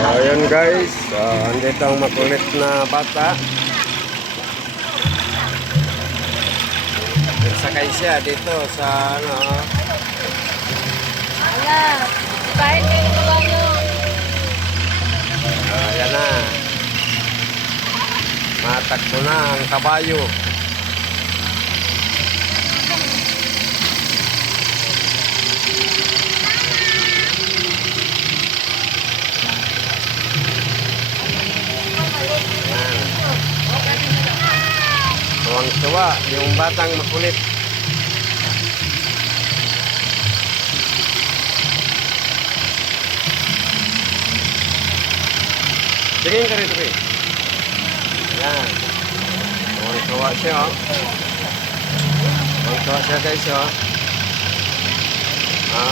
So, ayun guys, andito ang makulit na bata. Nagsakay siya dito sa ano. Wala. Kain kayo ng kabayo. Ayan na. Matakbo na ang kabayo. Tuwang-tuwa yung batang makulit. Tingin ka rito, eh. Yan. Tuwang-tuwa siya, oh. Tuwang-tuwa siya, guys, oh. Ha?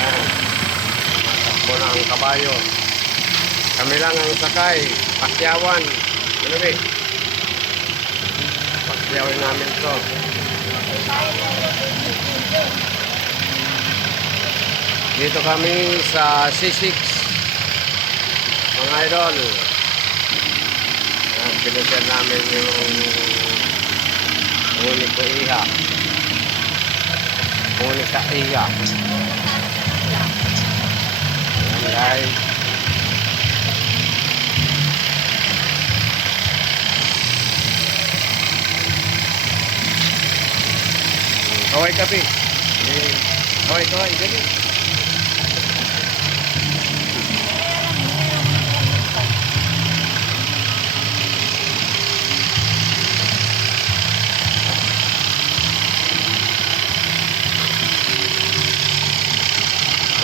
Yan. Matakbo na ang kabayo. Kami lang ang sakay. Pakyawan. Ano ba? Pakyawin namin to. Dito kami sa C6. Mga idol. Pinusin namin yung Uniko Iha. Unika Iha. Ayan guys. Kaway kapi. Kaway, dali.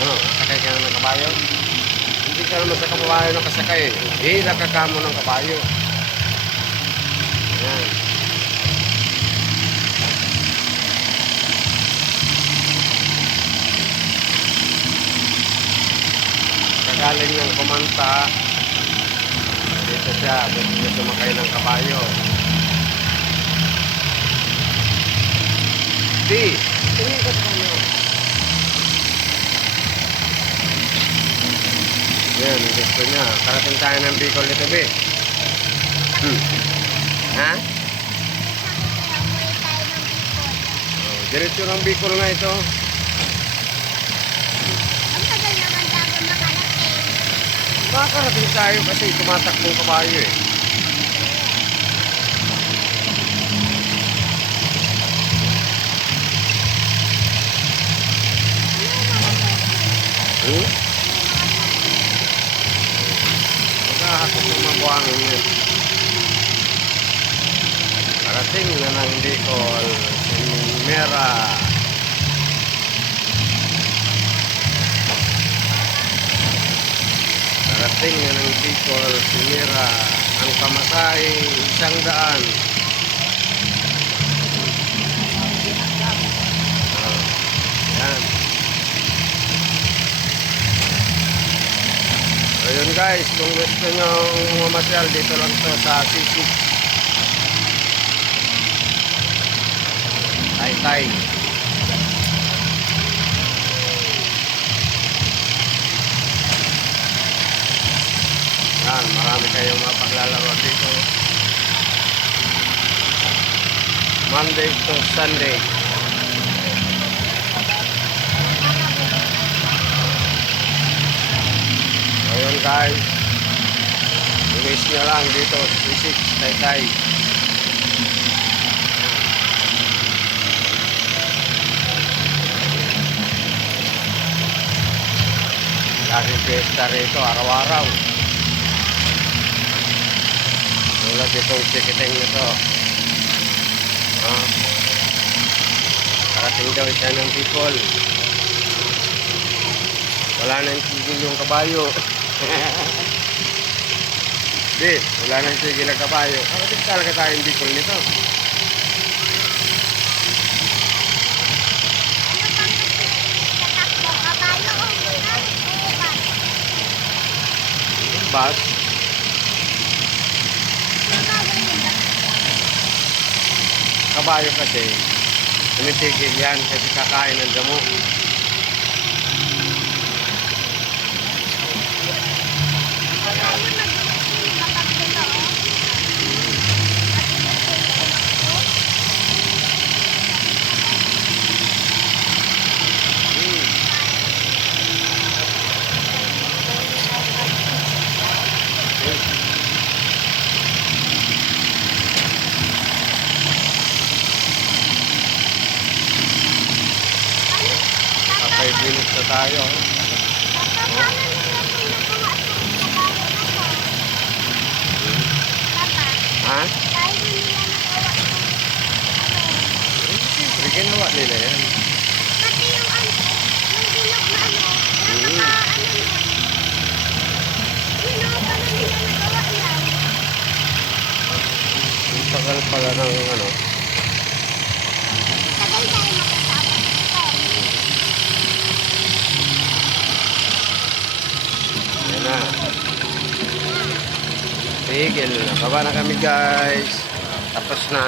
Ano, sakay ka ng kabayo? Hindi ka naman sa kabayo nakasakay. Hila ka kamo ng kabayo. Ayan. Galing ng kumanta dito siya sumakay ng kabayo. Tingin ka sa kanya. Yan, gusto niya. Karating tayo ng Bicol nito, be. Ha? Diretso ng Bicol na ito. Makakarating tayo kasi tumatakbong kabayo eh. Magkakatok ng mabuhangin yun. Karating na ng Bicol, Mera. Karating na ng Bicol, Mera. Ang pamasahe, 100. Yan. Ayun guys, kung gusto nyo mamasyal, dito lang to sa C6 Taytay. Yan, marami kayong mapaglalaro dito Monday to Sunday. Ayun guys, i-wish nyo lang dito sa C6 Taytay. Laging fiesta rito, araw-araw. Tulad itong ticketing nito. Karating daw siya ng Bicol. Wala nang tigil yung kabayo. Di, wala nang tigil ang kabayo. Karating talaga tayong Bicol nito. Bus. Kabayo kasi tumitigil yan kasi kakain ng damo. tayo. Papa, paano nila po nagawa itong kabayo na to? Papa, Ha? paano nila nagawa itong Siyempre, ginawa nila yan. pati yung bilog na napaka nun. Yun o, paano nila nagawa yan? Ang tagal pala ng ano. Tagal tayo makasama dito. Yan na. Tigil na. Baba na kami guys. Tapos na.